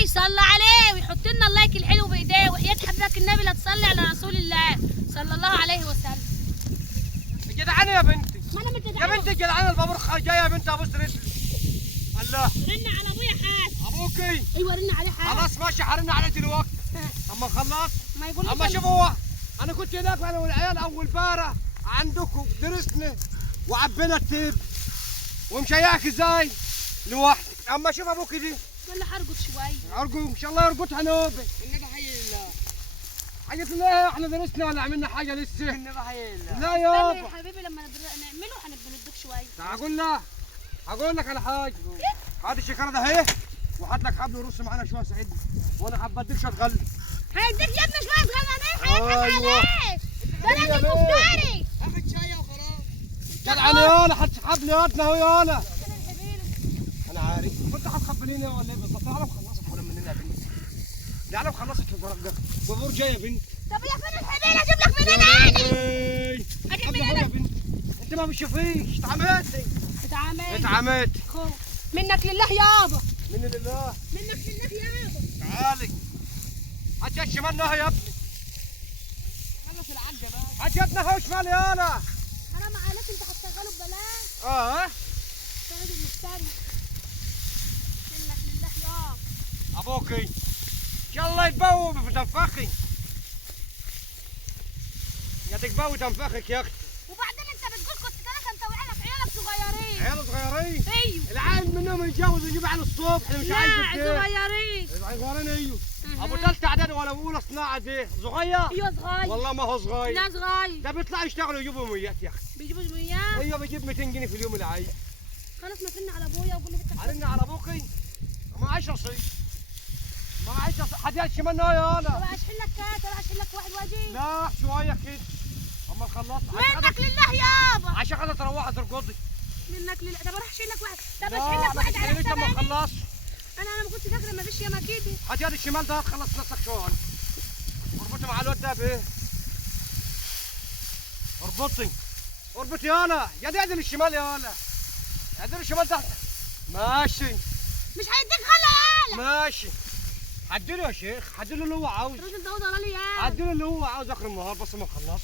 النبي صلى عليه ويحط لنا اللايك الحلو بايديه، وحياة حضرتك النبي لا تصلي على رسول الله صلى الله عليه وسلم. جدعانه يا بنتي، ما انا يا متجعانه. بنتي جدعانه البابور جاي يا بنتي ابوس رجلي. الله رن على ابويا حاج. ابوكي ايوه رن عليه حاج. خلاص ماشي هرن عليه دلوقتي اما نخلص. ما يقول اما شوف هو انا كنت هناك انا والعيال اول بارة عندكم درسنا وعبينا التيب ومشيعك ازاي لوحدك. اما شوف ابوكي دي ولا هرقد شويه. ارجو ان شاء الله يرقدها نوبه. النبي حي الله. حاجة الله احنا درسنا ولا عملنا حاجة لسه؟ النبي حي الله. لا استنى يابا يا حبيبي لما نعمله هنبقى ندوك شويه. تعال اقول لك على حاجة. هات الشكارة ده اهي وهات لك حبل ورص معانا شوية ساعدني وانا هبديك شوية تغلي. هيديك يا ابني شويه غلانين هيضحك أيوة. عليك. ده راجل مفتري. اخد شاي وخلاص. جدعان يالا هتسحبني ياضنا اهو يالا. انا عارف كنت هتخبليني ولا ايه بالظبط؟ تعالى وخلصت حوالين مننا يا بنت. تعالى وخلصت في الفرق ده. بابور جاي يا بنت. طب يا فين الحبيل اجيب لك منين عادي؟ اجيب اجيب منين؟ يا بنت. انت ما بتشوفيش اتعميتي. اتعامل. اتعميتي. خوف منك لله يابا. من لله. منك لله يابا. تعالي. هات يد شمال اهو يا ابني. خلص العجه بقى. هات يدنا اهو شمال يالا. حرام عليك انت هتشغله ببلاش. اه انت راجل مفتري. منك لله يابا. ابوكي ان شاء الله يتبوب بتنفخي. يا تكبوي تنفخك يا اختي. وبعدين انت بتقول كنت ثلاثه انت وعيالك صغيرين. عيال صغيرين. ايوه. العيل منهم يتجوز ويجيب على الصبح مش عايز لا الدين. صغيرين. صغيرين ايوه. أها. ابو ثالثه اعدادي ولا اولى صناعه دي صغير. ايوه صغير. والله ما هو صغير. لا صغير. ده بيطلع يشتغل ويجيبوا ميات يا اختي. بيجيبوا جميات. ايوه بيجيب 200 جنيه في اليوم العيل. خلاص ما ترن على ابويا وقول له بدك. علينا على ابوكي. ما معيش رصيد. ما معيش رصيد. حد يشي منه يا انا. طب اشحن لك كات ولا اشحن لك واحد واجي. لا شويه كده. اما نخلص. منك لله يابا. عشان خاطر تروحي ترقدي. منك لله. طب اروح اشحن لك واحد. طب لا اشحن لك ما واحد على تتحركيش اما حسابي. نخلص. انا ما كنت فاكره ما فيش ياما كده. هات يد الشمال ده تخلص نفسك شويه. اربطي مع الواد ده بايه؟ اربطي. اربطي يالا. يد يد الشمال يالا. يد الشمال تحت. ماشي. مش هيديك غلا يالا. ماشي. عدله يا شيخ، عدله اللي هو عاوز. الراجل ده وضع لي يالا. عدله اللي هو عاوز اخر النهار بس ما نخلص.